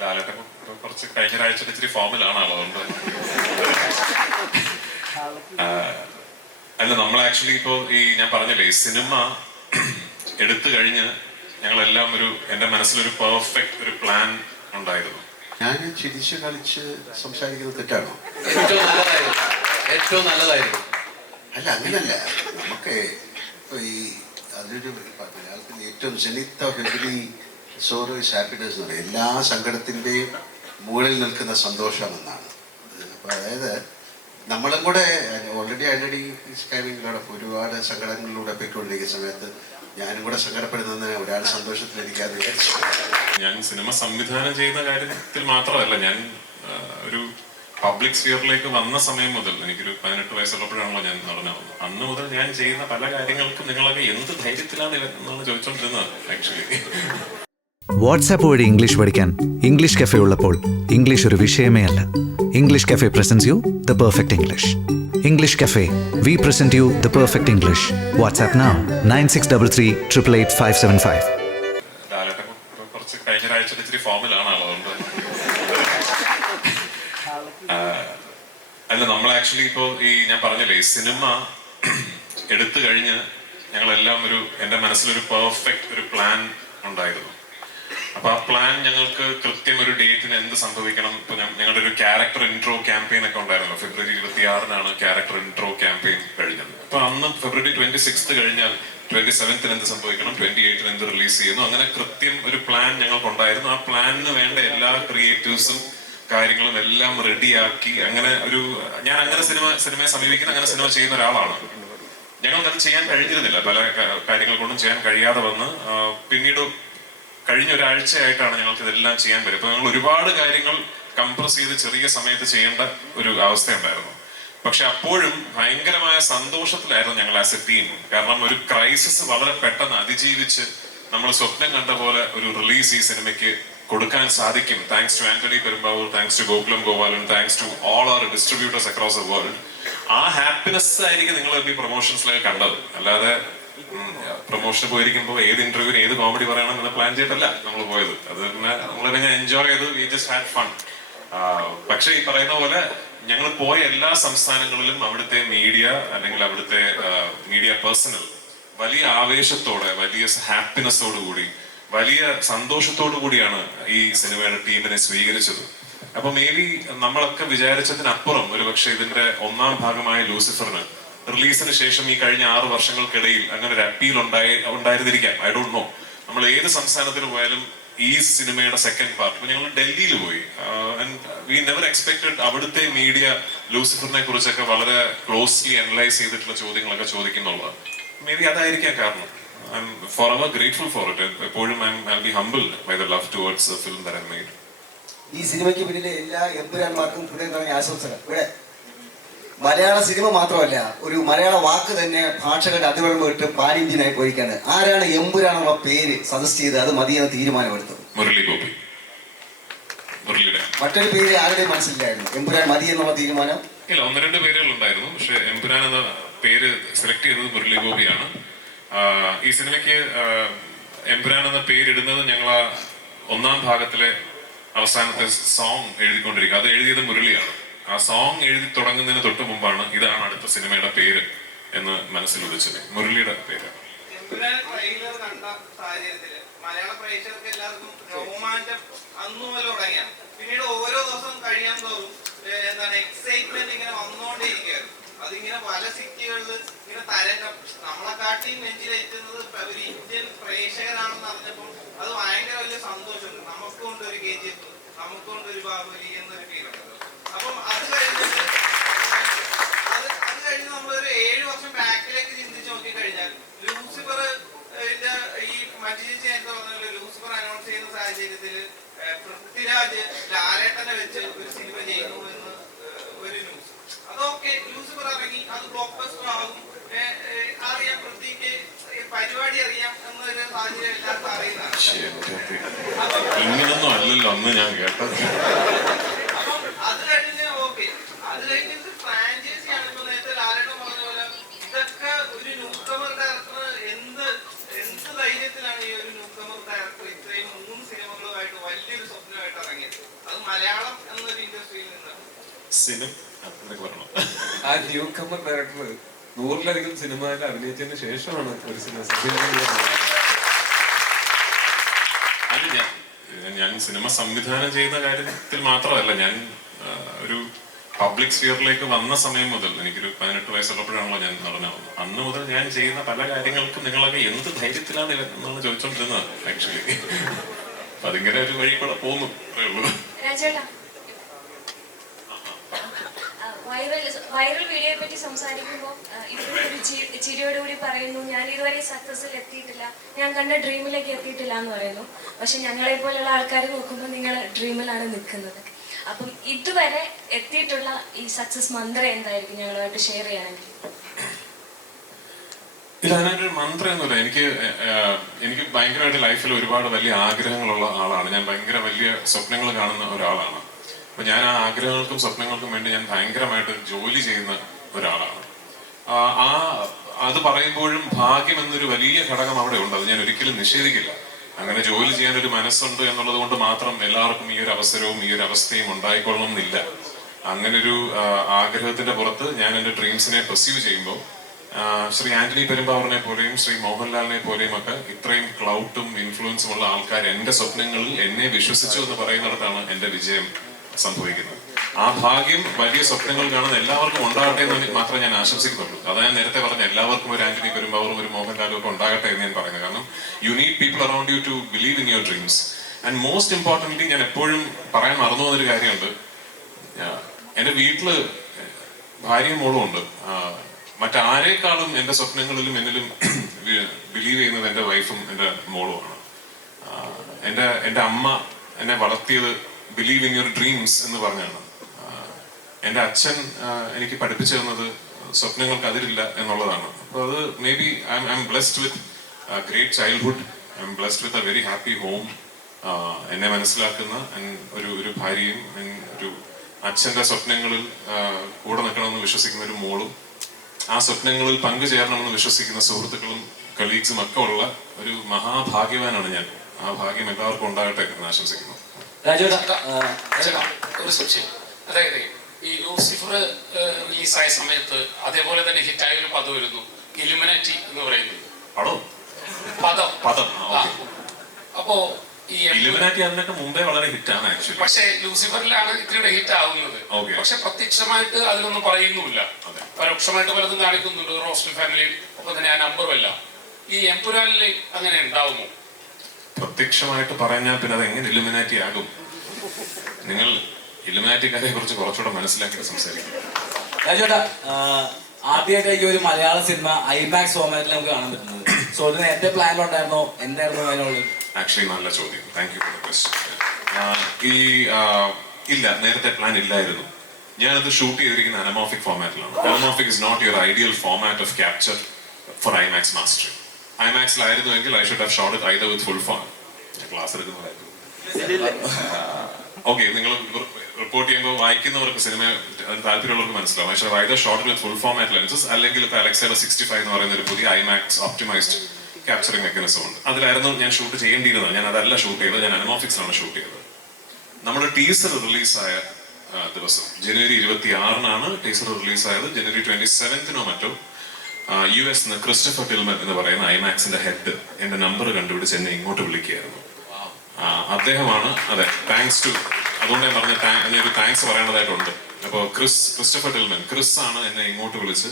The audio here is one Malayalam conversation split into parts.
ലാലേട്ടൻ കുറച്ച് കഴിഞ്ഞ ആഴ്ച ഇച്ചിരി ഫോമിലാണ് ആളോ, അതുകൊണ്ട് അല്ല നമ്മൾ ആക്ച്വലി ഇപ്പോ ഈ ഞാൻ പറഞ്ഞില്ലേ ഈ സിനിമ എടുത്തു കഴിഞ്ഞ് ഞങ്ങളെല്ലാം എൻ്റെ മനസ്സിലൊരു പെർഫെക്റ്റ് ഒരു പ്ലാൻ ഉണ്ടായിരുന്നു. ഞാൻ ചിരിച്ച് കളിച്ച് സംസാരിക്കുന്നത് തെറ്റാണോ? ഏറ്റവും നല്ലതായിരുന്നു. അല്ല, അങ്ങനല്ല. നമുക്ക് ഈ അതിലൊരു മലയാളത്തിൽ ഏറ്റവും ജനിത്ത എവരി സോറോ ഇസ് ഹാപ്പിനെസ് എന്ന് പറയും. എല്ലാ സങ്കടത്തിൻ്റെയും മുകളിൽ നിൽക്കുന്ന സന്തോഷമെന്നാണ്. അപ്പോൾ അതായത് നമ്മളും കൂടെ ഓൾറെഡി ഒരുപാട് സങ്കടങ്ങളിലൂടെ പോയിക്കൊണ്ടിരിക്കുന്ന സമയത്ത് ഞാനും കൂടെ സങ്കടപ്പെടുന്നതിന് ഒരാൾ സന്തോഷത്തിലിരിക്കാതെ വിചാരിച്ചു. ഞാൻ സിനിമ സംവിധാനം ചെയ്യുന്ന കാര്യത്തിൽ മാത്രമല്ല, ഞാൻ ഒരു പബ്ലിക് സ്ഫിയറിലേക്ക് വന്ന സമയം മുതൽ, എനിക്കൊരു 18 വയസ്സുള്ളപ്പോഴാണല്ലോ ഞാൻ നടനാവുന്നത്, അന്ന് മുതൽ ഞാൻ ചെയ്യുന്ന പല കാര്യങ്ങൾക്കും നിങ്ങളൊക്കെ എന്ത് ധൈര്യത്തിലാണ് എന്നാണ് ചോദിച്ചോണ്ടിരുന്നത് ആക്ച്വലി. വാട്സാപ്പ് വഴി ഇംഗ്ലീഷ് പഠിക്കാൻ ഇംഗ്ലീഷ് കഫേ ഉള്ളപ്പോൾ ഇംഗ്ലീഷ് ഒരു വിഷയമേ അല്ല. English cafe presents you the perfect English. English cafe, we present you the perfect English. WhatsApp now 9633388575. ലാലേട്ടൻ കുറച്ച് കഴിഞ്ഞ ആഴ്ച ഇച്ചിരി ഫോമിലാണ് ആളോ, അതുകൊണ്ട് അല്ല നമ്മൾ ആക്ച്വലി ഇപ്പോ ഈ ഞാൻ പറഞ്ഞില്ലേ ഈ സിനിമ എടുത്തു കഴിഞ്ഞ് ഞങ്ങളെല്ലാം എൻ്റെ മനസ്സിലൊരു പെർഫെക്റ്റ് ഒരു പ്ലാൻ ഉണ്ടായിരുന്നു. അപ്പൊ ആ പ്ലാൻ ഞങ്ങൾക്ക് കൃത്യം ഒരു ഡേറ്റിന് എന്ത് സംഭവിക്കണം. ഇപ്പൊ ഞങ്ങളുടെ ഒരു ക്യാരക്ടർ ഇൻട്രോ ക്യാമ്പയിൻ ഒക്കെ ഉണ്ടായിരുന്നു. ഫെബ്രുവരി 26 ക്യാരക്ടർ ഇൻട്രോ ക്യാമ്പയിൻ കഴിഞ്ഞത്. അപ്പൊ അന്ന് ഫെബ്രുവരി 26 കഴിഞ്ഞാൽ 27 എന്ത് സംഭവിക്കണം, 28 എന്ത് റിലീസ് ചെയ്യുന്നു, അങ്ങനെ കൃത്യം ഒരു പ്ലാൻ ഞങ്ങൾക്കുണ്ടായിരുന്നു. ആ പ്ലാനിന് വേണ്ട എല്ലാ ക്രിയേറ്റീവ്സും കാര്യങ്ങളും എല്ലാം റെഡിയാക്കി അങ്ങനെ ഞാൻ അങ്ങനെ സിനിമയെ സമീപിക്കുന്ന, അങ്ങനെ സിനിമ ചെയ്യുന്ന ഒരാളാണ്. ഞങ്ങൾക്കത് ചെയ്യാൻ കഴിഞ്ഞിരുന്നില്ല, പല കാര്യങ്ങൾ കൊണ്ടും ചെയ്യാൻ കഴിയാതെ വന്ന് പിന്നീട് കഴിഞ്ഞ ഒരാഴ്ചയായിട്ടാണ് ഞങ്ങൾക്ക് ഇതെല്ലാം ചെയ്യാൻ പറ്റും. അപ്പൊ ഞങ്ങൾ ഒരുപാട് കാര്യങ്ങൾ കംപ്രസ് ചെയ്ത് ചെറിയ സമയത്ത് ചെയ്യേണ്ട ഒരു അവസ്ഥയുണ്ടായിരുന്നു. പക്ഷെ അപ്പോഴും ഭയങ്കരമായ സന്തോഷത്തിലായിരുന്നു ഞങ്ങൾ ആസ് എ ടീം. കാരണം ഒരു ക്രൈസിസ് വളരെ പെട്ടെന്ന് അതിജീവിച്ച് നമ്മൾ സ്വപ്നം കണ്ട പോലെ ഒരു റിലീസ് ഈ സിനിമയ്ക്ക് കൊടുക്കാൻ സാധിക്കും. Thanks to Antony Perumbavoor, thanks to Gokulam Gopalan, thanks to all our distributors across the world. ആ ഹാപ്പിനെസ് ആയിരിക്കും നിങ്ങൾ ഈ പ്രൊമോഷൻസിലൊക്കെ കണ്ടത്. അല്ലാതെ പ്രൊമോഷന് പോയിരിക്കുമ്പോൾ ഏത് ഇന്റർവ്യൂവിന് ഏത് കോമഡി പറയണമെന്ന് പ്ലാൻ ചെയ്തിട്ടല്ല നമ്മൾ പോയത്. അത് നമ്മളതിനെ എൻജോയ് ചെയ്തു, വി ജസ്റ്റ് ഹാഡ് ഫൺ. പക്ഷെ ഈ പറയുന്ന പോലെ ഞങ്ങൾ പോയ എല്ലാ സംസ്ഥാനങ്ങളിലും അവിടുത്തെ മീഡിയ അല്ലെങ്കിൽ അവിടുത്തെ മീഡിയ പേഴ്സണൽ വലിയ ആവേശത്തോടെ, വലിയ ഹാപ്പിനെസ്സോടു കൂടി, വലിയ സന്തോഷത്തോടു കൂടിയാണ് ഈ സിനിമയുടെ ടീമിനെ സ്വീകരിച്ചത്. അപ്പൊ മേ ബി നമ്മളൊക്കെ വിചാരിച്ചതിനപ്പുറം ഒരു പക്ഷെ ഇതിന്റെ ഒന്നാം ഭാഗമായ ലൂസിഫറിന് റിലീസിന് ശേഷം ഈ കഴിഞ്ഞ 6 വർഷങ്ങൾക്കിടയിൽ അങ്ങനെ ഒരു അപ്പീൽ ഉണ്ടായിരുന്നിരിക്കാം. I don't know. നമ്മൾ ഏത് സംസ്ഥാനത്തിന് പോയാലും ഈ സിനിമയുടെ സെക്കൻഡ് പാർട്ട് ഞങ്ങൾ ഡൽഹിയിൽ പോയി. വി നെവർ എക്സ്പെക്ടഡ് അവിടുത്തെ മീഡിയ ലൂസിഫറിനെ കുറിച്ചൊക്കെ വളരെ ക്ലോസ്ലി അനലൈസ് ചെയ്തിട്ടുള്ള ചോദ്യങ്ങളൊക്കെ ചോദിക്കുന്നുള്ളത്. മേ ബി അതായിരിക്കാം കാരണം. I am forever grateful for it. എപ്പോഴും I be humble by the love towards the film that I made. ഈ സിനിമയ്ക്ക് പിന്നിലെ എല്ലാ എമ്പുരാന്മാർക്കും ഹൃദയം നിറഞ്ഞ ആശംസകൾ. ഇവിടെ മലയാള സിനിമ മാത്രമല്ല, ഒരു മലയാള വാക്ക് തന്നെ ഭാഷകളുടെ അതിർവരമ്പ് വിട്ട് പാൻ ഇന്ത്യനായി പോയിരിക്കാണ്. ആരാണ് എമ്പുരാനുള്ള പേര് സജസ്റ്റ് ചെയ്ത് അത് മതിയെന്ന് തീരുമാനമെടുത്തത്? മുരളി ഗോപി. മറ്റൊരു പേര് ആരുടെയും മനസ്സിലായിരുന്നു എമ്പുരാൻ മതി എന്നുള്ള തീരുമാനം? ഇല്ല, 1-2 പേരുകൾ ഉണ്ടായിരുന്നു. പക്ഷെ എമ്പുരാൻ എന്ന പേര് സെലക്ട് ചെയ്തത് മുരളി ഗോപിയാണ്. ഈ സിനിമയ്ക്ക് എമ്പുരാൻ എന്ന പേരിടുന്നത് ഞങ്ങൾ ഒന്നാം ഭാഗത്തിലെ അവസാനത്തെ സോങ് എഴുതിക്കൊണ്ടിരിക്കുക. അത് എഴുതിയത് മുരളിയാണ്. ആ സോങ് എഴുതി തുടങ്ങുന്നതിന് തൊട്ട് മുമ്പാണ് ഇതാണ് അടുത്ത സിനിമയുടെ പേര് എന്ന് മനസ്സിൽ ഉദിച്ചത്. മുരളിയുടെ പേര്. മലയാള പ്രേക്ഷകർക്ക് എല്ലാവർക്കും രോമാഞ്ചം അന്നു മുതൽ തുടങ്ങിയാണ്. പിന്നീട് ഓരോ ദിവസം കഴിയാൻ തോറും എക്സൈറ്റ്മെന്റ് ഇങ്ങനെ വന്നുകൊണ്ടേയിരിക്കുകയായിരുന്നു. അതിങ്ങനെ പല സിറ്റികളിൽ ഇങ്ങനെ തരംഗം നമ്മളെക്കാട്ടിയും നെഞ്ചിലേറ്റുന്നത് ഒരു ഇന്ത്യൻ പ്രേക്ഷകരാണെന്ന് അറിഞ്ഞപ്പോൾ അത് ഭയങ്കര വലിയ സന്തോഷമുണ്ട്. നമുക്കുണ്ട് ഒരു KGF, നമുക്കുണ്ട് ഒരു ബാഹുബലി എന്നൊരു ഫീലുണ്ട്. അപ്പം അത് കഴിഞ്ഞ് നമ്മളൊരു 7 വർഷം ബാക്കിലേക്ക് ചിന്തിച്ച് നോക്കിക്കഴിഞ്ഞാൽ ലൂസിഫർ ഈ മഞ്ജുചേച്ചി നേരത്തെ പറഞ്ഞല്ലോ, ലൂസിഫർ അനൗൺസ് ചെയ്യുന്ന സാഹചര്യത്തിൽ പൃഥ്വിരാജ് ലാലേട്ടനെ വെച്ച് ഒരു സിനിമ ചെയ്യുന്നു എന്ന് ഒരു ന്യൂസ്. അതൊക്കെ ലൂസിഫർ ഇറങ്ങി, അത് ബ്ലോക്ക് ബസ്റ്റർ ആകും, അറിയാം, പൃഥ്വിക്ക് പരിപാടി അറിയാം എന്നൊരു സാഹചര്യം എല്ലാവർക്കും അറിയുന്നതാണ്. ഇങ്ങനൊന്നും അല്ലല്ലോ അന്ന് ഞാൻ കേട്ടത്. അപ്പം അത് കഴിഞ്ഞ് ഓക്കെ, അത് കഴിഞ്ഞിട്ട് ഫ്രാഞ്ചൈസി ആണ്. ഇപ്പൊ നേരത്തെ ലാലേട്ടൻ പറഞ്ഞ പോലെ ഇതൊക്കെ ഒരു ന്യൂകമർ ഡയറക്ടർ എന്ത് ധൈര്യത്തിലാണ് ഈ ഒരു ന്യൂകമർ ഡയറക്ടർ ഇത്രയും 3 സിനിമകളുമായിട്ട് വലിയൊരു സ്വപ്നമായിട്ട് ഇറങ്ങിയത്. മലയാളം എന്നൊരു ഇൻഡസ്ട്രിയിൽ നിന്ന് സിനിമ എന്നൊക്കെ പറഞ്ഞു. ആ ന്യൂ കമ്മർ ഡയറക്ടർ 100-ലധികം സിനിമയിൽ അഭിനയിച്ചതിന് ശേഷമാണ് ഒരു സിനിമ അത് ഞാൻ സിനിമ സംവിധാനം ചെയ്യുന്ന കാര്യത്തിൽ മാത്രമല്ല, ഞാൻ ഒരു പബ്ലിക് സ്ഫിയറിലേക്ക് വന്ന സമയം മുതൽ, എനിക്കൊരു 18 വയസ്സുള്ളപ്പോഴാണല്ലോ ഞാൻ നടന്നു വന്നത്, അന്ന് മുതൽ ഞാൻ ചെയ്യുന്ന പല കാര്യങ്ങൾക്കും നിങ്ങളൊക്കെ എന്ത് ധൈര്യത്തിലാണ് എന്നാണ് ചോദിച്ചോണ്ടിരുന്നത് ആക്ച്വലി. അപ്പൊ അതിങ്ങനെ ഒരു വഴി കൂടെ പോകുന്നു, അത്രേ ഉള്ളൂ. വൈറൽ വീഡിയോയെ പറ്റി സംസാരിക്കുമ്പോൾ ഇപ്പോഴും ഒരു ചിരിയോടുകൂടി പറയുന്നു, ഞാൻ ഇതുവരെ സക്സസിൽ എത്തിയിട്ടില്ല, ഞാൻ കണ്ട ഡ്രീമിലേക്ക് എത്തിയിട്ടില്ല എന്ന് പറയുന്നു. പക്ഷെ ഞങ്ങളെ പോലുള്ള ആൾക്കാർ നോക്കുമ്പോൾ നിങ്ങൾ ഡ്രീമിലാണ് നിൽക്കുന്നത്. അപ്പം ഇതുവരെ എത്തിയിട്ടുള്ള ഈ സക്സസ് മന്ത്രം എന്തായിരിക്കും ഞങ്ങളുമായിട്ട് ഷെയർ ചെയ്യുകയാണെങ്കിൽ? ഇല്ല, അതിനൊരു മന്ത്രമൊന്നുമില്ല. എനിക്ക് ഭയങ്കരമായിട്ട് ലൈഫിൽ ഒരുപാട് വലിയ ആഗ്രഹങ്ങളുള്ള ആളാണ് ഞാൻ. ഭയങ്കര വലിയ സ്വപ്നങ്ങൾ കാണുന്ന ഒരാളാണ്. അപ്പൊ ഞാൻ ആ ആഗ്രഹങ്ങൾക്കും സ്വപ്നങ്ങൾക്കും വേണ്ടി ഞാൻ ഭയങ്കരമായിട്ട് ജോലി ചെയ്യുന്ന ഒരാളാണ്. അത് പറയുമ്പോഴും ഭാഗ്യം എന്നൊരു വലിയ ഘടകം അവിടെ ഉണ്ട്. അത് ഞാൻ ഒരിക്കലും നിഷേധിക്കില്ല. അങ്ങനെ ജോലി ചെയ്യാൻ ഒരു മനസ്സുണ്ട് എന്നുള്ളത് കൊണ്ട് മാത്രം എല്ലാവർക്കും ഈ ഒരു അവസരവും ഈ ഒരു അവസ്ഥയും ഉണ്ടായിക്കൊള്ളണം എന്നില്ല. അങ്ങനൊരു ആഗ്രഹത്തിന്റെ പുറത്ത് ഞാൻ എൻ്റെ ഡ്രീംസിനെ പെർസ്യൂ ചെയ്യുമ്പോൾ ശ്രീ ആന്റണി പെരുമ്പാവൂരിനെ പോലെയും ശ്രീ മോഹൻലാലിനെ പോലെയും ഒക്കെ ഇത്രയും ക്ലൗട്ടും ഇൻഫ്ലുവൻസും ഉള്ള ആൾക്കാർ എൻ്റെ സ്വപ്നങ്ങളിൽ എന്നെ വിശ്വസിച്ചു എന്ന് പറയുന്നിടത്താണ് എൻ്റെ വിജയം സംഭവിക്കുന്നത്. ആ ഭാഗ്യം വലിയ സ്വപ്നങ്ങൾ കാണുന്ന എല്ലാവർക്കും ഉണ്ടാകട്ടെ എന്ന് മാത്രമേ ഞാൻ ആശംസിക്കുന്നുള്ളൂ. അതാ ഞാൻ നേരത്തെ പറഞ്ഞ എല്ലാവർക്കും ഒരു ആന്റണി പെരുമ്പാവൂറും ഒരു മോഹൻലാലും ഒക്കെ ഉണ്ടാകട്ടെ എന്ന് ഞാൻ പറയുന്നത്. കാരണം you need people around you to believe in your dreams. And most importantly ഞാൻ എപ്പോഴും പറയാൻ മറന്നു പോകുന്നൊരു കാര്യമുണ്ട്. എൻ്റെ വീട്ടില് ഭാര്യയും മോളും ഉണ്ട്. മറ്റാരേക്കാളും എൻ്റെ സ്വപ്നങ്ങളിലും എന്നിലും ബിലീവ് ചെയ്യുന്നത് എൻ്റെ വൈഫും എൻ്റെ മോളുമാണ്. എൻ്റെ അമ്മ എന്നെ വളർത്തിയത് ബിലീവ് ഇൻ യുവർ ഡ്രീംസ് എന്ന് പറഞ്ഞാണ്. എൻ്റെ അച്ഛൻ എനിക്ക് പഠിപ്പിച്ചു തന്നത് സ്വപ്നങ്ങൾക്ക് അതിരില്ല എന്നുള്ളതാണ്. അപ്പോൾ അത് may be I M blessed with great childhood, I M blessed with a very happy home. എന്നെ മനസ്സിലാക്കുന്ന ഒരു ഭാര്യയും ഒരു അച്ഛൻ്റെ സ്വപ്നങ്ങളിൽ കൂടെ നിൽക്കണമെന്ന് വിശ്വസിക്കുന്ന ഒരു മോളും ആ സ്വപ്നങ്ങളിൽ പങ്കുചേരണമെന്ന് വിശ്വസിക്കുന്ന സുഹൃത്തുക്കളും കളീഗ്സും ഒക്കെ ഉള്ള ഒരു മഹാഭാഗ്യവാനാണ് ഞാൻ. ആ ഭാഗ്യം എല്ലാവർക്കും ഉണ്ടാകട്ടെ എന്ന് ആശംസിക്കുന്നു. ഒരു സംശയം, അതായത് ഈ ലൂസിഫർ റിലീസായ സമയത്ത് അതേപോലെ തന്നെ ഹിറ്റായ ഒരു പദം വരുന്നു, ഇലുമിനാറ്റി എന്ന് പറയുന്നത് പദം. അപ്പോ ഈ ഇലുമിനാറ്റി അതിനൊക്കെ മുമ്പേ വളരെ ഹിറ്റാണ് ആക്ച്വലി. പക്ഷെ ലൂസിഫറിലാണ് ഇത്തിരി ഹിറ്റ് ആവുന്നത്. പക്ഷെ പ്രത്യക്ഷമായിട്ട് അതിലൊന്നും പറയുന്നുമില്ല, പരോക്ഷമായിട്ട് പലതും കാണിക്കുന്നുണ്ട്. റോസ്റ്റൽ ഫാമിലി ഒപ്പം തന്നെ ആ നമ്പറും എല്ലാം. ഈ എംപുരാനിൽ അങ്ങനെ ഉണ്ടാവുമോ? പ്രത്യക്ഷമായിട്ട് പറഞ്ഞാൽ പിന്നെ അത് എങ്ങനെ ഇലുമിനാറ്റി ആകും? നിങ്ങൾ ഇലുമിനാറ്റിക്കാരെ കുറിച്ച് കുറച്ചുകൂടെ മനസ്സിലാക്കിയിട്ട് സംസാരിക്കും. രാജേട്ടാ, ആദ്യമായിട്ട് ഒരു മലയാള സിനിമ ഐമാക്സ് ഫോർമാറ്റിൽ നമുക്ക് കാണാൻ പറ്റുന്നത്. സോ ഇത് നേരത്തെ പ്ലാനിലുണ്ടായിരുന്നോ? എന്തായിരുന്നു അതിനുള്ളത്? ആക്ച്വലി നല്ല ചോദ്യം, thank you for the question. ഇല്ല, നേരത്തെ പ്ലാൻ ഇല്ലായിരുന്നു. ഞാനത് ഷൂട്ട് ചെയ്തിരിക്കുന്ന അനമോഫിക് ഫോർമാറ്റിലാണ്. Anamorphic is not your ideal format of capture for IMAX mastering. ഐമാക്സിലായിരുന്നുവെങ്കിൽ I should have shot it either with full form. Class എടുക്കുന്നതായിരുന്നു. ഓക്കെ, നിങ്ങൾ റിപ്പോർട്ട് ചെയ്യുമ്പോൾ വായിക്കുന്നവർക്ക് സിനിമ താല്പര്യമുള്ളവർക്ക് മനസ്സിലാവും. പക്ഷേ either shot with full format lenses അല്ലെങ്കിൽ ഇപ്പോൾ അലക്സയുടെ 65 എന്ന് പറയുന്ന ഒരു പുതിയ ഐമാക്സ് ഓപ്റ്റിമൈസ്ഡ് ക്യാപ്ചറിംഗ് മെക്കാനിസം ഉണ്ട്. അതിലായിരുന്നു ഞാൻ ഷൂട്ട് ചെയ്യേണ്ടിയിരുന്നത്. ഞാൻ അതല്ല ഷൂട്ട് ചെയ്തത്, ഞാൻ അനമോഫിക്സിലാണ് ഷൂട്ട് ചെയ്തത്. നമ്മുടെ ടീസർ റിലീസായ ദിവസം ജനുവരി 26-നാണ് ടീസർ റിലീസായത്. ജനുവരി 27-നോ മറ്റോ US ക്രിസ്റ്റഫർ ടിൽമൻ എന്ന് പറയുന്ന ഐമാക്സിന്റെ ഹെഡ് എന്റെ നമ്പർ കണ്ടുപിടിച്ച് എന്നെ ഇങ്ങോട്ട് വിളിക്കുകയായിരുന്നു. അദ്ദേഹമാണ്, അതെ, താങ്ക്സ് ടു, അതുകൊണ്ട് ഞാൻ പറഞ്ഞ ഒരു താങ്ക്സ് പറയേണ്ടതായിട്ടുണ്ട്. അപ്പോൾ ക്രിസ്റ്റഫർ ടിൽമൻ, ക്രിസ് ആണ് എന്നെ ഇങ്ങോട്ട് വിളിച്ച്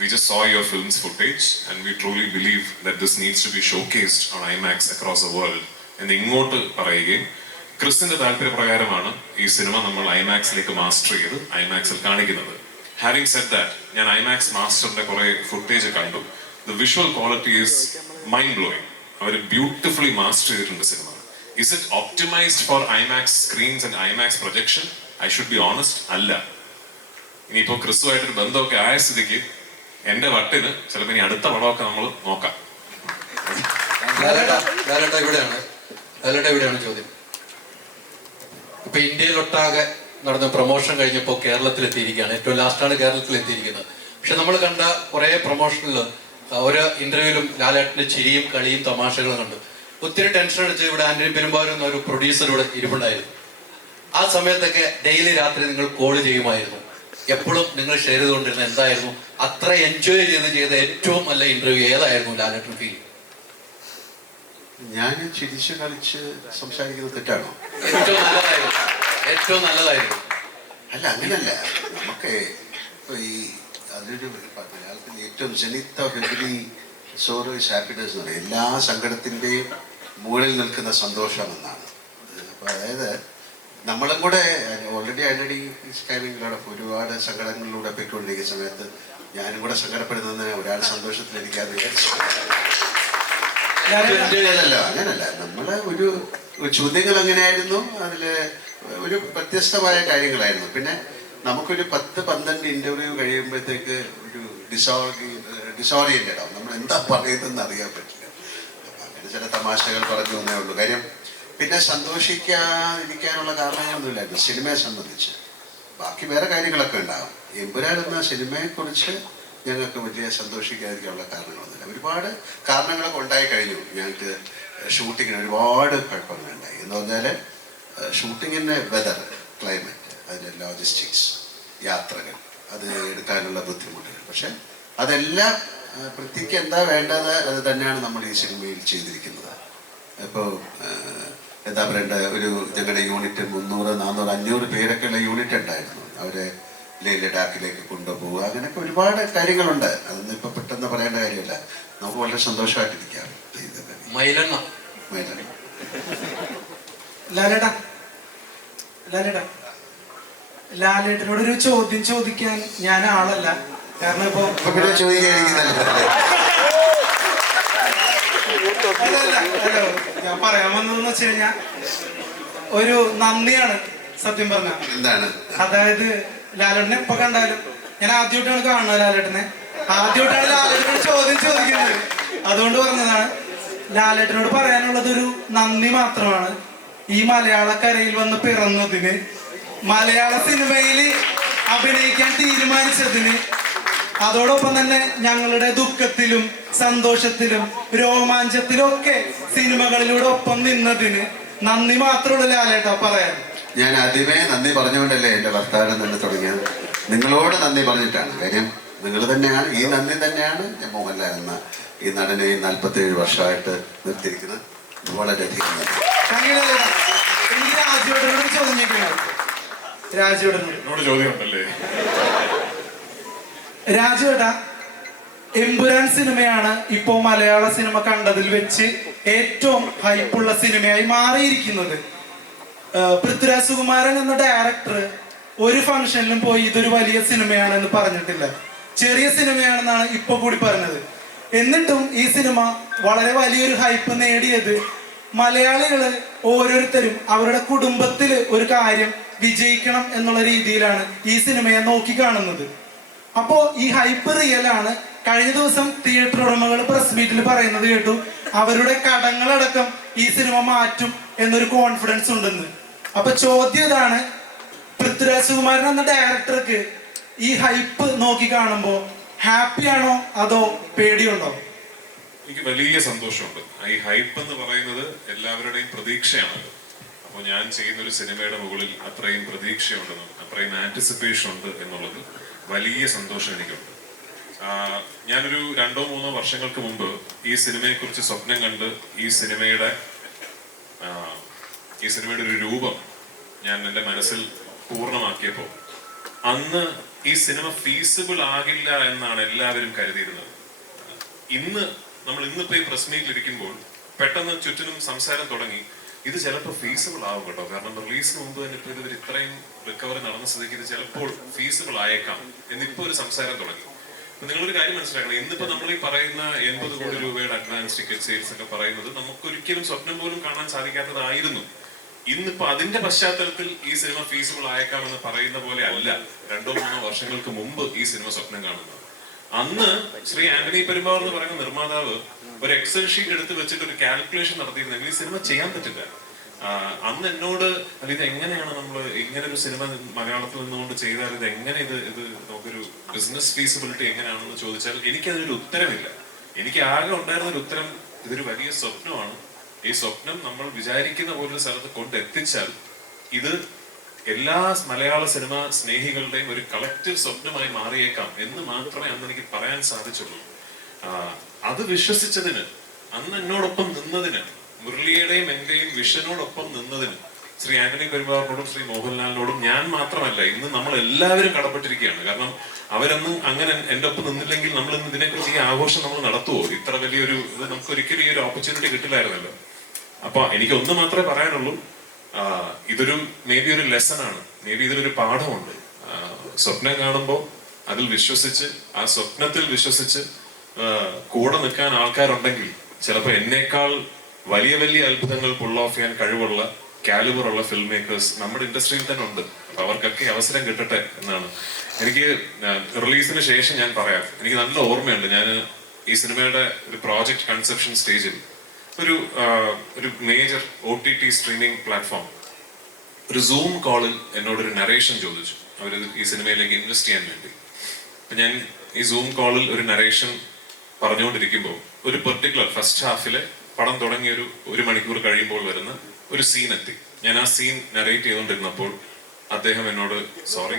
we just saw your film's footage and we truly believe that this needs to be showcased on IMAX across the world എന്ന് ഇങ്ങോട്ട് പറയുകയും ക്രിസിന്റെ താല്പര്യപ്രകാരമാണ് ഈ സിനിമ നമ്മൾ ഐമാക്സിലേക്ക് മാസ്റ്റർ ചെയ്ത് ഐമാക്സിൽ കാണിക്കുന്നത്. ഹാവിംഗ് സെഡ് ദാറ്റ്, ഞാൻ ഐമാക്സ് മാസ്റ്ററിന്റെ കുറെ ഫുട്ടേജ് കണ്ടു. The visual quality is mind blowing. അവർ ബ്യൂട്ടിഫുള്ളി മാസ്റ്റർ ചെയ്തിട്ടുണ്ട് സിനിമ. Is it optimised for IMAX screens and IMAX projection? I should be honest, അല്ല. ഇനിയിപ്പോ ക്രിസുമായിട്ടൊരു ബന്ധമൊക്കെ ആയ സ്ഥിതിക്ക് എന്റെ വട്ടിന് ചിലപ്പോ ഇനി അടുത്ത പടമൊക്കെ നമ്മൾ നോക്കാം. ഇവിടെയാണ് ചോദ്യം. ഇപ്പൊ ഇന്ത്യയിലൊട്ടാകെ നടന്ന പ്രൊമോഷൻ കഴിഞ്ഞപ്പോൾ കേരളത്തിലെത്തിയിരിക്കുകയാണ്. ഏറ്റവും ലാസ്റ്റാണ് കേരളത്തിലെത്തിയിരിക്കുന്നത്. പക്ഷെ നമ്മൾ കണ്ട കുറെ പ്രൊമോഷനിൽ ഒരു ഇന്റർവ്യൂവിലും ലാലേട്ടന്റെ ചിരിയും കളിയും തമാശകളും കണ്ടു. ഒത്തിരി ടെൻഷൻ അടിച്ച് ഇവിടെ ആന്റണി പെരുമ്പാവൂർ എന്ന ഒരു പ്രൊഡ്യൂസർ ഇവിടെ ഇരിപ്പുണ്ടായിരുന്നു. ആ സമയത്തൊക്കെ ഡെയിലി രാത്രി നിങ്ങൾ കോൾ ചെയ്യുമായിരുന്നു. എപ്പോഴും നിങ്ങൾ ഷെയർ ചെയ്തുകൊണ്ടിരുന്ന എന്തായിരുന്നു? അത്ര എൻജോയ് ചെയ്ത ഏറ്റവും നല്ല ഇന്റർവ്യൂ ഏതായിരുന്നു ലാലേട്ടൻ ഫീൽ? ഞാൻ ചിരിച്ച് കളിച്ച് സംസാരിക്കുന്നത് തെറ്റാണോ? ഏറ്റവും നല്ലതായിരുന്നു. അല്ല, അങ്ങനല്ല. നമുക്ക് ഇപ്പൊ ഈ അതിലൊരു മലയാളത്തിൽ ഏറ്റവും ജനിത്ത എവരി സോറോ ഇസ് ഹാപ്പിനെസ് എന്ന് പറയും. എല്ലാ സങ്കടത്തിൻ്റെയും മുകളിൽ നിൽക്കുന്ന സന്തോഷം എന്നാണ്. അപ്പോൾ അതായത് നമ്മളും കൂടെ ഓൾറെഡി ടൈമിങ്ങിലൂടെ ഒരുപാട് സങ്കടങ്ങളിലൂടെ പോയിക്കൊണ്ടിരിക്കുന്ന സമയത്ത് ഞാനും കൂടെ സങ്കടപ്പെടുന്നതിന് ഒരാൾ സന്തോഷത്തിൽ എനിക്കത് വിചാരിച്ചു. അങ്ങനല്ല, നമ്മളെ ഒരു ചോദ്യങ്ങൾ എങ്ങനെയായിരുന്നു, അതില് ഒരു വ്യത്യസ്തമായ കാര്യങ്ങളായിരുന്നു. പിന്നെ നമുക്കൊരു 10-12 ഇന്റർവ്യൂ കഴിയുമ്പോഴത്തേക്ക് ഒരു ഡിസോറിയന്റഡ് ആവും. നമ്മൾ എന്താ പറയുന്നതെന്ന് അറിയാൻ പറ്റില്ല. അങ്ങനെ ചില തമാശകൾ പറഞ്ഞു എന്നേ ഉള്ളൂ. കാര്യം പിന്നെ സന്തോഷിക്കാതിരിക്കാനുള്ള കാരണങ്ങളൊന്നുമില്ലായിരുന്നു സിനിമയെ സംബന്ധിച്ച്. ബാക്കി വേറെ കാര്യങ്ങളൊക്കെ ഉണ്ടാകും. എമ്പുരാൻ എന്ന സിനിമയെക്കുറിച്ച് ഞങ്ങൾക്ക് വലിയ സന്തോഷിക്കാതിരിക്കാനുള്ള കാരണങ്ങളൊന്നുമില്ല. ഒരുപാട് കാരണങ്ങളൊക്കെ ഉണ്ടായി കഴിഞ്ഞു. ഞങ്ങൾക്ക് ഷൂട്ടിങ്ങിന് ഒരുപാട് കുഴപ്പങ്ങളുണ്ടായി. എന്ന് പറഞ്ഞാൽ ഷൂട്ടിങ്ങിൻ്റെ വെതർ, ക്ലൈമറ്റ്, അതിൻ്റെ ലോജിസ്റ്റിക്സ്, യാത്രകൾ, അത് എടുക്കാനുള്ള ബുദ്ധിമുട്ടുകൾ. പക്ഷെ അതെല്ലാം പൃഥ്വിക്ക് എന്താ വേണ്ടത് അത് തന്നെയാണ് നമ്മൾ ഈ സിനിമയിൽ ചെയ്തിരിക്കുന്നത്. ഇപ്പോൾ എന്താ പറയേണ്ട, ഒരു ഞങ്ങളുടെ യൂണിറ്റ് 300, 400, 500 പേരൊക്കെയുള്ള യൂണിറ്റ് ഉണ്ടായിരുന്നു. അവരെ ലഡാക്കിലേക്ക് കൊണ്ടുപോവുക, അങ്ങനെയൊക്കെ ഒരുപാട് കാര്യങ്ങളുണ്ട്. അതൊന്നും ഇപ്പൊ പെട്ടെന്ന് പറയേണ്ട കാര്യമില്ല. നമുക്ക് വളരെ സന്തോഷമായിട്ടിരിക്കാം. ലാലേട്ടനോട് ഒരു ചോദ്യം ചോദിക്കാൻ ഞാൻ ആളല്ല. കാരണം ഇപ്പൊ ഞാൻ പറയാൻ വന്നതെന്ന് വെച്ച് കഴിഞ്ഞാൽ ഒരു നന്ദിയാണ് സത്യം പറഞ്ഞ. എന്താണ്? അതായത് ലാലേട്ടനെ എപ്പോ കണ്ടാലും ഞാൻ ആദ്യമായിട്ടാണ് കാണുന്നത്. ആദ്യമായിട്ടാണ് ലാലേട്ടനോട് ചോദ്യം ചോദിക്കുന്നത്. അതുകൊണ്ട് പറഞ്ഞതാണ്. ലാലേട്ടനോട് പറയാനുള്ളത് ഒരു നന്ദി മാത്രമാണ്. ഈ മലയാളക്കരയിൽ വന്ന് പിറന്നതിന്, മലയാള സിനിമയിൽ അഭിനയിക്കാൻ തീരുമാനിച്ചതിന്, അതോടൊപ്പം തന്നെ ഞങ്ങളുടെ ദുഃഖത്തിലും സന്തോഷത്തിലും രോമാഞ്ചത്തിലും ഒക്കെ സിനിമകളിലൂടെ ഒപ്പം നിന്നതിന് നന്ദി മാത്രമുള്ള ലാലേട്ടാ പറയാൻ. ഞാൻ ആദ്യമേ നന്ദി പറഞ്ഞുകൊണ്ടല്ലേ എൻ്റെ വർത്തമാനം തന്നെ തുടങ്ങിയത്. നിങ്ങളോട് നന്ദി പറഞ്ഞിട്ടാണ്. കാര്യം നിങ്ങൾ തന്നെയാണ്, ഈ നന്ദി തന്നെയാണ് ഞാൻ മോഹൻലാൽ എന്ന ഈ നടനെ 47 വർഷമായിട്ട് നിർത്തിയിരിക്കുന്നത്. വളരെയധികം നന്ദി. രാജുവേട്ടാ, എമ്പുരാൻ സിനിമയാണ് ഇപ്പോ മലയാള സിനിമ കണ്ടതിൽ വെച്ച് ഏറ്റവും ഹൈപ്പുള്ള സിനിമയായി മാറിയിരിക്കുന്നത്. പൃഥ്വിരാജ് സുകുമാരൻ എന്ന ഡയറക്ടർ ഒരു ഫംഗ്ഷനിലും പോയി ഇതൊരു വലിയ സിനിമയാണെന്ന് പറഞ്ഞിട്ടില്ല. ചെറിയ സിനിമയാണെന്നാണ് ഇപ്പൊ കൂടി പറഞ്ഞത്. എന്നിട്ടും ഈ സിനിമ വളരെ വലിയൊരു ഹൈപ്പ് നേടിയത് മലയാളികള് ഓരോരുത്തരും അവരുടെ കുടുംബത്തില് ഒരു കാര്യം വിജയിക്കണം എന്നുള്ള രീതിയിലാണ് ഈ സിനിമയെ നോക്കി കാണുന്നത്. അപ്പോ ഈ ഹൈപ്പ് റിയലാണ്. കഴിഞ്ഞ ദിവസം തിയേറ്റർ ഉടമകൾ പ്രസ് മീറ്റിൽ പറയുന്നത് കേട്ടു, അവരുടെ കടങ്ങളടക്കം ഈ സിനിമ മാറ്റും എന്നൊരു കോൺഫിഡൻസ് ഉണ്ടെന്ന്. അപ്പൊ ചോദ്യം ഇതാണ്, പൃഥ്വിരാജ് സുകുമാരൻ എന്ന ഡയറക്ടർക്ക് ഈ ഹൈപ്പ് നോക്കി കാണുമ്പോ ഹാപ്പിയാണോ അതോ പേടിയുണ്ടോ? എനിക്ക് വലിയ സന്തോഷമുണ്ട്. ഈ ഹൈപ്പ് എന്ന് പറയുന്നത് എല്ലാവരുടെയും പ്രതീക്ഷയാണല്ലോ. അപ്പോൾ ഞാൻ ചെയ്യുന്ന ഒരു സിനിമയുടെ മുകളിൽ അത്രയും പ്രതീക്ഷയുണ്ടെന്നും അത്രയും ആന്റിസിപ്പേഷൻ ഉണ്ട് എന്നുള്ളത് വലിയ സന്തോഷം എനിക്കുണ്ട്. ഞാനൊരു 2-3 വർഷങ്ങൾക്ക് മുമ്പ് ഈ സിനിമയെക്കുറിച്ച് സ്വപ്നം കണ്ട് ഈ സിനിമയുടെ ഒരു രൂപം ഞാൻ എൻ്റെ മനസ്സിൽ പൂർണ്ണമാക്കിയപ്പോൾ അന്ന് ഈ സിനിമ ഫീസിബിൾ ആകില്ല എന്നാണ് എല്ലാവരും കരുതിയിരുന്നത്. ഇന്നിപ്പോ ഈ പ്രസ് മീറ്റിൽ ഇരിക്കുമ്പോൾ പെട്ടെന്ന് ചുറ്റിനും സംസാരം തുടങ്ങി, ഇത് ചിലപ്പോൾ ഫീസിബിൾ ആവും കേട്ടോ, കാരണം റിലീസിന് മുമ്പ് തന്നെ ഇപ്പൊ ഇവർ ഇത്രയും റിക്കവറി നടന്ന സ്ഥിതിക്ക് ഇത് ചിലപ്പോൾ ഫീസിബിൾ ആയേക്കാം എന്നിപ്പോ ഒരു സംസാരം തുടങ്ങി. നിങ്ങളൊരു കാര്യം മനസ്സിലാക്കണം, ഇന്നിപ്പോ നമ്മൾ ഈ പറയുന്ന 80 കോടി രൂപയുടെ അഡ്വാൻസ് ടിക്കറ്റ് സെയിൽസ് ഒക്കെ പറയുന്നത് നമുക്കൊരിക്കലും സ്വപ്നം പോലും കാണാൻ സാധിക്കാത്തതായിരുന്നു. ഇന്നിപ്പോ അതിന്റെ പശ്ചാത്തലത്തിൽ ഈ സിനിമ ഫീസിബിൾ ആയേക്കാമെന്ന് പറയുന്ന പോലെ അല്ല 2-3 വർഷങ്ങൾക്ക് മുമ്പ് ഈ സിനിമ സ്വപ്നം കാണുന്നത്. അന്ന് ശ്രീ ആന്റണി പെരുമ്പാവൂർ എന്ന് പറയുന്ന നിർമ്മാതാവ് ഒരു എക്സൽ ഷീറ്റ് എടുത്ത് വെച്ചിട്ട് ഒരു കാൽക്കുലേഷൻ നടത്തിയിരുന്നെങ്കിൽ ഈ സിനിമ ചെയ്യാൻ പറ്റില്ല. അന്ന് എന്നോട് അല്ല, ഇത് എങ്ങനെയാണ് നമ്മൾ ഇങ്ങനെ ഒരു സിനിമ മലയാളത്തിൽ നിന്നുകൊണ്ട് ചെയ്താൽ ഇത് എങ്ങനെ ഇത് നമുക്കൊരു ബിസിനസ് ഫീസിബിലിറ്റി എങ്ങനെയാണെന്ന് ചോദിച്ചാൽ എനിക്കതിനൊരു ഉത്തരമില്ല. എനിക്ക് ആകെ ഉണ്ടായിരുന്ന ഒരു ഉത്തരം, ഇതൊരു വലിയ സ്വപ്നമാണ്. ഈ സ്വപ്നം നമ്മൾ വിചാരിക്കുന്ന പോലൊരു സ്ഥലത്ത് കൊണ്ടെത്തിച്ചാൽ ഇത് എല്ലാ മലയാള സിനിമ സ്നേഹികളുടെയും ഒരു കളക്റ്റീവ് സ്വപ്നമായി മാറിയേക്കാം എന്ന് മാത്രമേ അന്ന് എനിക്ക് പറയാൻ സാധിച്ചുള്ളൂ. അത് വിശ്വസിച്ചതിന്, അന്ന് എന്നോടൊപ്പം നിന്നതിന്, മുരളിയുടെയും എന്റെയും വിഷനോടൊപ്പം നിന്നതിന് ശ്രീ ആന്റണി പെരുമ്പാവൂരിനോടും ശ്രീ മോഹൻലാലിനോടും ഞാൻ മാത്രമല്ല, ഇന്ന് നമ്മൾ എല്ലാവരും കടപ്പെട്ടിരിക്കുകയാണ്. കാരണം അവരൊന്നും അങ്ങനെ എൻ്റെ ഒപ്പം നിന്നില്ലെങ്കിൽ നമ്മൾ ഇന്ന് ഇതിനെക്കുറിച്ച് ഈ ആഘോഷം നമ്മൾ നടത്തുവോ? ഇത്ര വലിയൊരു ഇത് നമുക്ക് ഒരിക്കലും ഈ ഒരു ഓപ്പർച്യൂണിറ്റി കിട്ടില്ലായിരുന്നല്ലോ. അപ്പൊ എനിക്ക് ഒന്ന് മാത്രമേ പറയാനുള്ളൂ, ഇതൊരു മേ ബി ഒരു ലെസൺ ആണ്, മേ ബി ഇതിലൊരു പാഠമുണ്ട്. സ്വപ്നം കാണുമ്പോൾ അതിൽ വിശ്വസിച്ച്, ആ സ്വപ്നത്തിൽ വിശ്വസിച്ച് കൂടെ നിൽക്കാൻ ആൾക്കാരുണ്ടെങ്കിൽ ചിലപ്പോൾ എന്നേക്കാൾ വലിയ വലിയ അത്ഭുതങ്ങൾ പുൾ ഓഫ് ചെയ്യാൻ കഴിവുള്ള കാലിബറുള്ള ഫിൽം മേക്കേഴ്സ് നമ്മുടെ ഇൻഡസ്ട്രിയിൽ തന്നെ ഉണ്ട്. അപ്പൊ അവർക്കൊക്കെ അവസരം കിട്ടട്ടെ എന്നാണ് എനിക്ക്. റിലീസിന് ശേഷം ഞാൻ പറയാം, എനിക്ക് നല്ല ഓർമ്മയുണ്ട്, ഞാൻ ഈ സിനിമയുടെ ഒരു പ്രോജക്ട് കൺസെപ്ഷൻ സ്റ്റേജിൽ ഒരു മേജർ OTT സ്ട്രീമിംഗ് പ്ലാറ്റ്ഫോം ഒരു സൂം കോളിൽ എന്നോടൊരു നറേഷൻ ചോദിച്ചു, അവർ ഈ സിനിമയിലേക്ക് ഇൻവെസ്റ്റ് ചെയ്യാൻ വേണ്ടി. അപ്പൊ ഞാൻ ഈ സൂം കോളിൽ ഒരു നറേഷൻ പറഞ്ഞുകൊണ്ടിരിക്കുമ്പോൾ ഒരു പെർട്ടിക്കുലർ ഫസ്റ്റ് ഹാഫിലെ പടം തുടങ്ങിയ ഒരു മണിക്കൂർ കഴിയുമ്പോൾ വരുന്ന ഒരു സീൻ എത്തി. ഞാൻ ആ സീൻ നറേറ്റ് ചെയ്തുകൊണ്ടിരുന്നപ്പോൾ അദ്ദേഹം എന്നോട് സോറി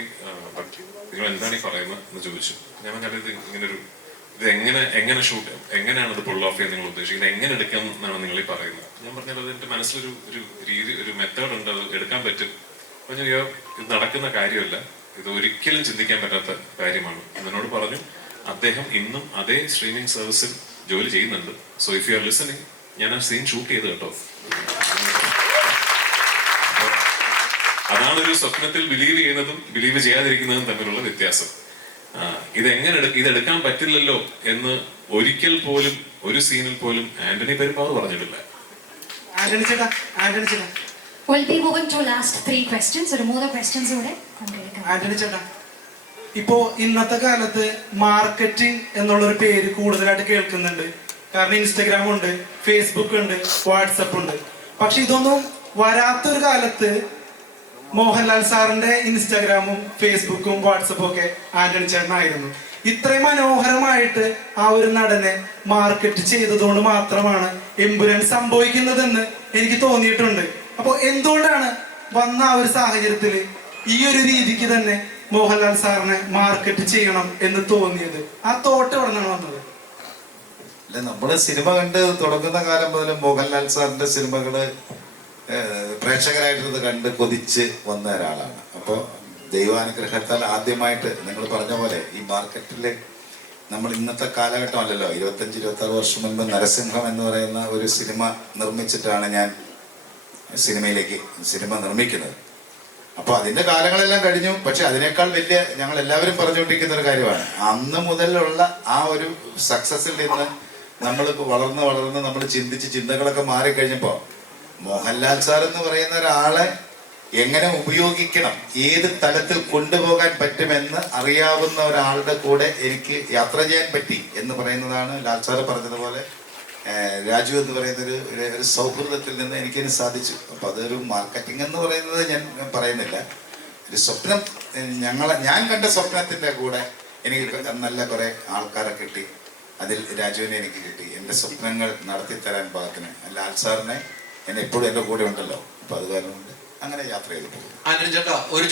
നിങ്ങൾ എന്താണ് ഈ പറയുന്നത് എന്ന് ചോദിച്ചു. ഞാൻ പറഞ്ഞത് ഇത് എങ്ങനെ ഷൂട്ട്, എങ്ങനെയാണ് ഇത് പുൾ ഓഫ് ചെയ്യാൻ നിങ്ങൾ ഉദ്ദേശിക്കുന്നത്, എങ്ങനെ എടുക്കാം എന്നാണ് നിങ്ങൾ ഈ പറയുന്നത്. ഞാൻ പറഞ്ഞത് അത് എൻ്റെ മനസ്സിലൊരു രീതി, ഒരു മെത്തേഡ് ഉണ്ട്, അത് എടുക്കാൻ പറ്റും. പറഞ്ഞു ഇത് നടക്കുന്ന കാര്യമല്ല, ഇത് ഒരിക്കലും ചിന്തിക്കാൻ പറ്റാത്ത കാര്യമാണ് എന്നോട് പറഞ്ഞു. അദ്ദേഹം ഇന്നും അതേ സ്ട്രീമിംഗ് സർവീസിൽ ജോലി ചെയ്യുന്നുണ്ട്. So if you are listening, ഞാൻ ആ സീൻ ഷൂട്ട് ചെയ്ത് കേട്ടോ. അതാണ് ഒരു സ്വപ്നത്തിൽ ബിലീവ് ചെയ്യുന്നതും ബിലീവ് ചെയ്യാതിരിക്കുന്നതും തമ്മിലുള്ള വ്യത്യാസം. ഇതെടുക്കാൻ പറ്റില്ലല്ലോ എന്ന് ഒരിക്കൽ പോലും ഒരു സീനിൽ പോലും ആന്റണി പെരുമ്പാവൂർ പറഞ്ഞിട്ടില്ല. ആന്റണി ചേട്ടാ, ഇപ്പോ ഇന്നത്തെ കാലത്ത് മാർക്കറ്റിംഗ് എന്നുള്ളൊരു പേര് കൂടുതലായിട്ട് കേൾക്കുന്നുണ്ട്. കാരണം ഇൻസ്റ്റഗ്രാം ഉണ്ട്, ഫേസ്ബുക്ക് ഉണ്ട്, വാട്സപ്പ് ഉണ്ട്. പക്ഷെ ഇതൊന്നും വരാത്തൊരു കാലത്ത് മോഹൻലാൽ സാറിന്റെ ഇൻസ്റ്റാഗ്രാമും ഫേസ്ബുക്കും വാട്സപ്പും ഒക്കെ ആന്റണി ചേട്ടനായിരുന്നു. ഇത്രയും മനോഹരമായിട്ട് ആ ഒരു നടനെ മാർക്കറ്റ് ചെയ്തതുകൊണ്ട് മാത്രമാണ് എമ്പുരാൻ സംഭവിക്കുന്നതെന്ന് എനിക്ക് തോന്നിയിട്ടുണ്ട്. അപ്പോൾ എന്തുകൊണ്ടാണ് വന്ന ആ ഒരു സാഹചര്യത്തിൽ ഈ ഒരു രീതിക്ക് തന്നെ മോഹൻലാൽ സാറിനെ മാർക്കറ്റ് ചെയ്യണം എന്ന് തോന്നിയത്? ആ തോട്ട് എവിടെ നിന്നാണ് വന്നത്? അല്ല, നമ്മള് സിനിമ കണ്ട് തുടങ്ങുന്ന കാലം മുതൽ മോഹൻലാൽ സാറിന്റെ സിനിമകള് പ്രേക്ഷകരായിട്ടിരുന്ന് കണ്ട് കൊതിച്ച് വന്ന ഒരാളാണ്. അപ്പോൾ ദൈവാനുഗ്രഹത്താൽ ആദ്യമായിട്ട് നിങ്ങൾ പറഞ്ഞ പോലെ ഈ മാർക്കറ്റിൽ നമ്മൾ ഇന്നത്തെ കാലഘട്ടമല്ലല്ലോ, 25-26 വർഷം മുൻപ് നരസിംഹം എന്ന് പറയുന്ന ഒരു സിനിമ നിർമ്മിച്ചിട്ടാണ് ഞാൻ സിനിമ നിർമ്മിക്കുന്നത്. അപ്പോൾ അതിൻ്റെ കാലങ്ങളെല്ലാം കഴിഞ്ഞു. പക്ഷെ അതിനേക്കാൾ വലിയ ഞങ്ങൾ എല്ലാവരും പറഞ്ഞുകൊണ്ടിരിക്കുന്ന ഒരു കാര്യമാണ്, അന്ന് മുതലുള്ള ആ ഒരു സക്സസിൽ നിന്ന് നമ്മളിപ്പോൾ വളർന്ന് നമ്മൾ ചിന്തകളൊക്കെ മാറിക്കഴിഞ്ഞപ്പോൾ മോഹൻലാൽ സാർ എന്ന് പറയുന്ന ഒരാളെ എങ്ങനെ ഉപയോഗിക്കണം, ഏത് തലത്തിൽ കൊണ്ടുപോകാൻ പറ്റുമെന്ന് അറിയാവുന്ന ഒരാളുടെ കൂടെ എനിക്ക് യാത്ര ചെയ്യാൻ പറ്റി എന്ന് പറയുന്നതാണ്. ലാൽ സാറ് പറഞ്ഞതുപോലെ രാജു എന്ന് പറയുന്ന ഒരു സൗഹൃദത്തിൽ നിന്ന് എനിക്കതിന് സാധിച്ചു. അപ്പോൾ അതൊരു മാർക്കറ്റിംഗ് എന്ന് പറയുന്നത് ഞാൻ പറയുന്നില്ല. ഒരു സ്വപ്നം, ഞാൻ കണ്ട സ്വപ്നത്തിൻ്റെ കൂടെ എനിക്ക് നല്ല കുറേ ആൾക്കാരെ കിട്ടി. അതിൽ രാജുവിനെ എനിക്ക് കിട്ടി. എൻ്റെ സ്വപ്നങ്ങൾ നടത്തിത്തരാൻ പാകത്തിന് ലാൽ സാറിനെ എന്നെ എപ്പോഴും എൻ്റെ കൂടെ ഉണ്ടല്ലോ. അപ്പൊ അത് കാരണം കൊണ്ട് അങ്ങനെ യാത്ര ചെയ്ത് പോകും. ആന്റണി ചേട്ടാ, ഒരു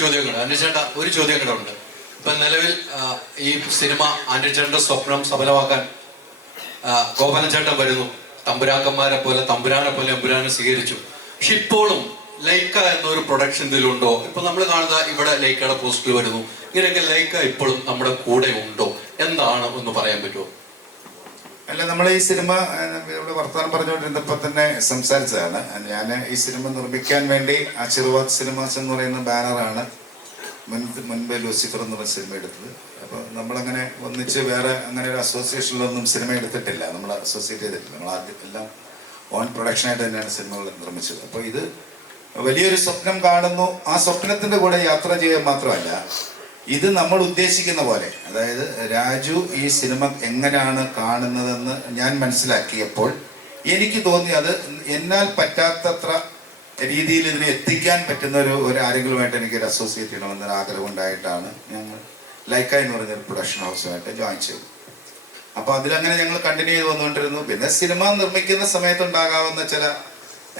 ചോദ്യം കൂടെ ഉണ്ട്. ഇപ്പൊ നിലവിൽ ഈ സിനിമ ആന്റണി ചേട്ടന്റെ സ്വപ്നം സഫലമാക്കാൻ ഗോപാലൻ ചേട്ടൻ വരുന്നു. തമ്പുരാക്കന്മാരെ പോലെ എമ്പുരാനെ സ്വീകരിച്ചു. പക്ഷെ ഇപ്പോഴും ലൈക്ക എന്നൊരു പ്രൊഡക്ഷൻ ഇതിലുണ്ടോ? ഇപ്പൊ നമ്മൾ കാണുന്ന ഇവിടെ ലൈക്കയുടെ പോസ്റ്റിൽ വരുന്നു. ഇങ്ങനെയൊക്കെ ലൈക്ക ഇപ്പോഴും നമ്മുടെ കൂടെ ഉണ്ടോ? എന്താണ് ഒന്ന് പറയാൻ പറ്റുമോ? അല്ല, നമ്മൾ ഈ സിനിമ ഇവിടെ വർത്തമാനം പറഞ്ഞുകൊണ്ടിരുന്നപ്പോൾ തന്നെ സംസാരിച്ചതാണ്. ഞാൻ ഈ സിനിമ നിർമ്മിക്കാൻ വേണ്ടി ആശീർവാദ് സിനിമാസ് എന്ന് പറയുന്ന ബാനറാണ് മുൻപ് ലൂസിഫർ എന്ന് പറഞ്ഞ സിനിമ എടുത്തത്. അപ്പോൾ നമ്മളങ്ങനെ ഒന്നിച്ച് വേറെ അങ്ങനെ ഒരു അസോസിയേഷനിലൊന്നും സിനിമ എടുത്തിട്ടില്ല, നമ്മൾ അസോസിയേറ്റ് ചെയ്തിട്ടില്ല. നമ്മൾ ആദ്യം എല്ലാം ഓൺ പ്രൊഡക്ഷനായിട്ട് തന്നെയാണ് സിനിമകൾ നിർമ്മിച്ചത്. അപ്പോൾ ഇത് വലിയൊരു സ്വപ്നം കാണുന്നു. ആ സ്വപ്നത്തിൻ്റെ കൂടെ യാത്ര ചെയ്യുക മാത്രമല്ല, ഇത് നമ്മൾ ഉദ്ദേശിക്കുന്ന പോലെ, അതായത് രാജു ഈ സിനിമ എങ്ങനെയാണ് കാണുന്നതെന്ന് ഞാൻ മനസ്സിലാക്കിയപ്പോൾ എനിക്ക് തോന്നി അത് എന്നാൽ പറ്റാത്തത്ര രീതിയിൽ ഇതിനെ എത്തിക്കാൻ പറ്റുന്ന ഒരു ആരെങ്കിലുമായിട്ട് എനിക്കൊരു അസോസിയേറ്റ് ചെയ്യണമെന്നൊരു ആഗ്രഹം ഉണ്ടായിട്ടാണ് ഞങ്ങൾ ലൈക്ക എന്ന് പറഞ്ഞൊരു പ്രൊഡക്ഷൻ ഹൗസുമായിട്ട് ജോയിൻ ചെയ്തു. അപ്പോൾ അതിലങ്ങനെ ഞങ്ങൾ കണ്ടിന്യൂ ചെയ്ത് വന്നുകൊണ്ടിരുന്നു. പിന്നെ സിനിമ നിർമ്മിക്കുന്ന സമയത്തുണ്ടാകാവുന്ന ചില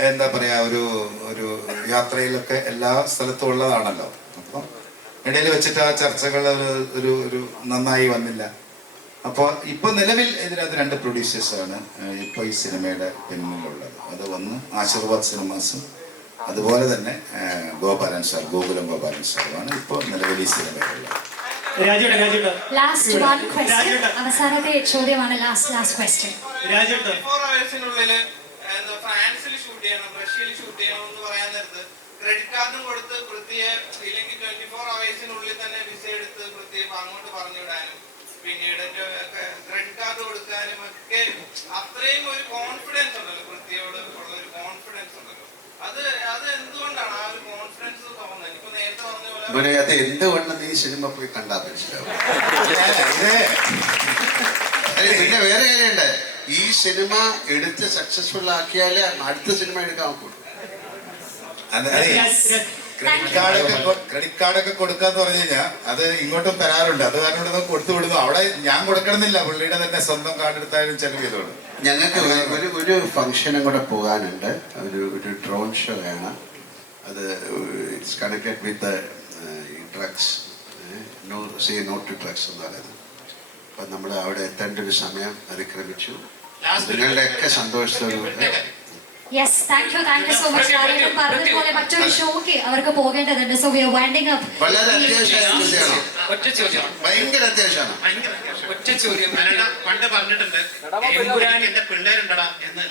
എന്താ പറയുക ഒരു ഒരു യാത്രയിലൊക്കെ എല്ലാ സ്ഥലത്തും ഉള്ളതാണല്ലോ. അപ്പം ഇടയിൽ വെച്ചിട്ട് ആ ചർച്ചകൾ ഒരു ഒരു നന്നായി വന്നില്ല. അപ്പോൾ ഇപ്പോൾ നിലവിൽ ഇതിനകത്ത് 2 പ്രൊഡ്യൂസേഴ്സാണ് ഇപ്പോൾ ഈ സിനിമയുടെ പിന്നിലുള്ളത്. അത് ഒന്ന് ആശീർവാദ് സിനിമാസും അതുപോലെ തന്നെ ഗോപാലൻ സാർ, ഗോകുലം ഗോപാലൻ സാറുമാണ് ഇപ്പോൾ നിലവിൽ ഈ സിനിമയിലുള്ളത്. ലാസ്റ്റ് വൺ ക്വസ്റ്റ്യൻ, അവസാനത്തെ ചോദ്യമാണ്. Last question. 24 hours-നുള്ളില് ഫ്രാൻസിൽ ഷൂട്ട് ചെയ്യണം, റഷ്യയിൽ ഷൂട്ട് ചെയ്യണം എന്ന് പറയാൻ നേരത്ത് ക്രെഡിറ്റ് കാർഡും കൊടുത്ത് പൃഥ്വിയെ ഇല്ലെങ്കിൽ 24 hours-നുള്ളിൽ തന്നെ വിസ എടുത്ത് പൃഥ്വിയെ അങ്ങോട്ട് പറഞ്ഞു വിടാനും പിന്നീട് ക്രെഡിറ്റ് കാർഡ് കൊടുക്കാനും ഒക്കെ അത്രയും ഒരു കോൺഫിഡൻസ് ഉണ്ടല്ലോ, പൃഥ്വിയോട് ഉള്ള ഒരു കോൺഫിഡൻസ് ഉണ്ടല്ലോ. അത് എന്തുകൊണ്ടാണ് ആ ഒരു കോൺഫിഡൻസ് തോന്നുന്നത്? ഇപ്പൊ നേരത്തെ പറഞ്ഞ പോലെ അത് എന്തുകൊണ്ടെന്ന് ഈ സിനിമ പോയി കണ്ടാൽ മനസ്സിലാവും. പിന്നെ വേറെ കാര്യമുണ്ട്, ഈ സിനിമ എടുത്ത് സക്സസ്ഫുൾ ആക്കിയാലേ അടുത്ത സിനിമ എടുക്കാൻ നോക്കൂ. ക്രെഡിറ്റ് കാർഡൊക്കെ കൊടുക്കാന്ന് പറഞ്ഞു കഴിഞ്ഞാൽ അത് ഇങ്ങോട്ടും തരാറുണ്ട്. അത് കാരണം കൊടുത്തു വിടുന്നു. അവിടെ ഞാൻ കൊടുക്കണമെന്നില്ല, പുള്ളിയുടെ തന്നെ സ്വന്തം കാർഡ് എടുത്താലും ചെലവ് ചെയ്തോളൂ. ഞങ്ങൾക്ക് ഒരു ഫംഗ്ഷനും കൂടെ പോകാനുണ്ട്. ഒരു ഡ്രോൺ ഷോ ആണ്. അത് it's connected with drugs, no to drugs എന്ന് പറയുന്നത്. അപ്പം നമ്മൾ അവിടെ എത്തേണ്ട ഒരു സമയം അതിക്രമിച്ചു. നിങ്ങളുടെയൊക്കെ സന്തോഷത്തോടുകൂടി yes, thank you so much. പറഞ്ഞതുപോലെ മറ്റൊരു ഷോക്ക് അവർക്ക് പോകേണ്ടതുണ്ട്. So we R winding up. വളരെ അത്യാവശ്യമാണ്. ഭയങ്കര അത്യാവശ്യമാണ്. ഒറ്റ ചോദ്യം. പണ്ട് പറഞ്ഞിട്ടുണ്ട് എന്റെ പിള്ളേരുണ്ടടാ എന്ന്.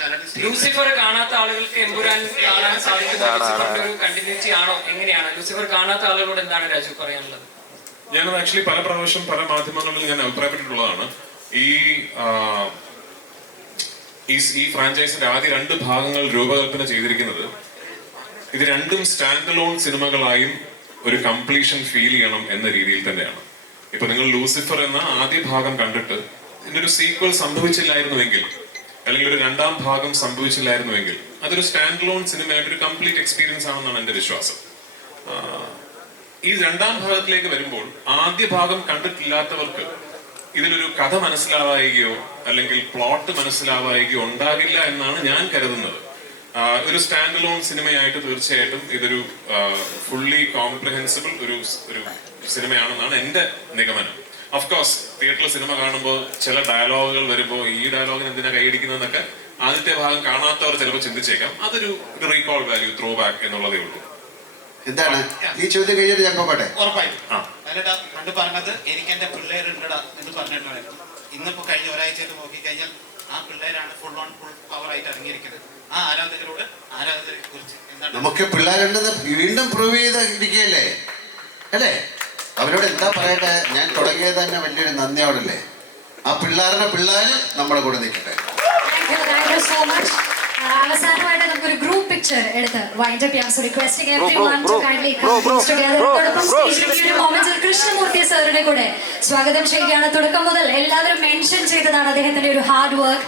ലൂസിഫർ കാണാത്ത ആളുകൾക്ക് എമ്പുരാൻ കാണാൻ സാധിക്കുന്ന ലൂസിഫറിന്റെ ഒരു കണ്ടിന്യൂറ്റി ആണോ, എങ്ങനെയാണ്? ലൂസിഫർ കാണാത്ത ആളുകളോട് എന്താണ് രാജു പറയാനുള്ളത്? ഞാനത് ആക്ച്വലി പല പ്രാവശ്യം പല മാധ്യമങ്ങളിലും ഞാൻ അഭിപ്രായപ്പെട്ടിട്ടുള്ളതാണ്. ഈ ഫ്രാഞ്ചൈസിന്റെ ആദ്യ 2 ഭാഗങ്ങൾ രൂപകൽപ്പന ചെയ്തിരിക്കുന്നത് ഇത് രണ്ടും സ്റ്റാൻഡ് അലോൺ സിനിമകളായും ഒരു കംപ്ലീഷൻ ഫീൽ ചെയ്യണം എന്ന രീതിയിൽ തന്നെയാണ്. ഇപ്പൊ നിങ്ങൾ ലൂസിഫർ എന്ന ആദ്യ ഭാഗം കണ്ടിട്ട് ഇതിനൊരു സീക്വൽ സംഭവിച്ചില്ലായിരുന്നുവെങ്കിൽ, അല്ലെങ്കിൽ ഒരു 2ാം ഭാഗം സംഭവിച്ചില്ലായിരുന്നുവെങ്കിൽ അതൊരു സ്റ്റാൻഡ് അലോൺ സിനിമയായിട്ട് ഒരു കംപ്ലീറ്റ് എക്സ്പീരിയൻസ് ആണെന്നാണ് എന്റെ വിശ്വാസം. ഈ 2ാം ഭാഗത്തിലേക്ക് വരുമ്പോൾ ആദ്യ ഭാഗം കണ്ടിട്ടില്ലാത്തവർക്ക് ഇതിലൊരു കഥ മനസ്സിലാവുകയോ അല്ലെങ്കിൽ പ്ലോട്ട് മനസ്സിലാവുകയോ ഉണ്ടാകില്ല എന്നാണ് ഞാൻ കരുതുന്നത്. ഒരു സ്റ്റാൻഡ് അലോൺ സിനിമയായിട്ട് തീർച്ചയായിട്ടും ഇതൊരു ഫുള്ളി കോംപ്രിഹെൻസിബിൾ ഒരു സിനിമയാണെന്നാണ് എന്റെ നിഗമനം. ഓഫ്കോഴ്സ് തിയേറ്ററിൽ സിനിമ കാണുമ്പോൾ ചില ഡയലോഗുകൾ വരുമ്പോൾ ഈ ഡയലോഗിന് എന്തിനാ കൈയടിക്കുന്നതെന്നൊക്കെ ആദ്യത്തെ ഭാഗം കാണാത്തവർ ചിലപ്പോൾ ചിന്തിച്ചേക്കാം. അതൊരു റീകോൾ വാല്യൂ, ത്രോ ബാക്ക് എന്നുള്ളതേ ഉള്ളൂ. എന്താണ് ഈ ചോദ്യം കഴിഞ്ഞിട്ട് ഞാൻ പോകട്ടെ? ഉറപ്പായിട്ടും പണ്ട് പറഞ്ഞത് എനിക്ക് എന്റെ പിള്ളേരുണ്ടടാ എന്ന് പറഞ്ഞിട്ടുണ്ടായിരുന്നു. ഇന്നിപ്പോ കഴിഞ്ഞ ഒരാഴ്ചയായിട്ട് നോക്കിക്കഴിഞ്ഞാൽ ആ പിള്ളേരാണ് ഫുൾ പവർ ആയിട്ട് ഇറങ്ങിയിരിക്കുന്നത്. ആ ആരാധകരോട് ആരാധകരെ കുറിച്ച് എന്താണ്? നമുക്ക് പിള്ളേരുണ്ടെന്ന് വീണ്ടും പ്രൂവ് ചെയ്തിരിക്കുകയല്ലേ അല്ലേ? അവരോട് എന്താ പറയട്ടെ? ഞാൻ തുടങ്ങിയത് തന്നെ വലിയൊരു നന്ദിയോടല്ലേ. ആ പിള്ളേരും നമ്മുടെ കൂടെ നിൽക്കട്ടെ. അവസാനമായിട്ട് നമുക്കൊരു ഗ്രൂപ്പ് പിക്ചർ എടുത്ത് വൈൻഡ് അപ്പ് ചെയ്യാം. So requesting everyone to kindly come together. സ്റ്റേജിലേക്ക് ഒരു മൊമെന്റിൽ കൃഷ്ണമൂർത്തി സാറിനെ കൂടെ സ്വാഗതം ചെയ്യുകയാണ്. തുടക്കം മുതൽ എല്ലാവരും മെൻഷൻ ചെയ്തതാണ് അദ്ദേഹത്തിന്റെ ഒരു hard work.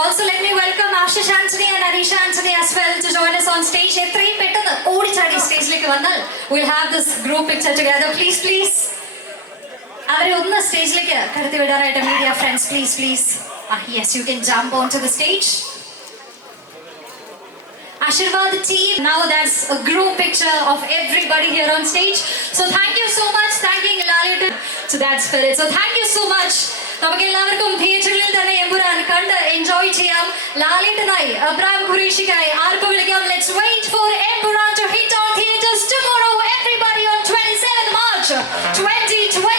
Also let me welcome Ashish Antony and Aneesha Antony as well to join us on stage. എത്രയും പെട്ടെന്ന് ഓടിച്ചാടി സ്റ്റേജിലേക്ക് വന്നാൽ we'll have this group picture together. Please അവരെ ഒന്ന് സ്റ്റേജിലേക്ക് കടത്തി വിടാനായിട്ട് media friends please. Yes, you can jump onto the stage. Ashirwad team, now that's a group picture of everybody here on stage. So thank you so much, thanking Lalit to that spirit. So thank you so much. നമുക്ക് എല്ലാവർക്കും തിയേറ്ററിൽ തന്നെ എമ്പുരാൻ കണ്ട് എൻജോയ് ചെയ്യാം. ലാലേട്ടനായി, അബ്രാം ഖുറേഷിക്കായി ആർക്ക് വിളിക്കാം? Let's wait for Empuraan to hit on theaters tomorrow, everybody, on 27th March 2020.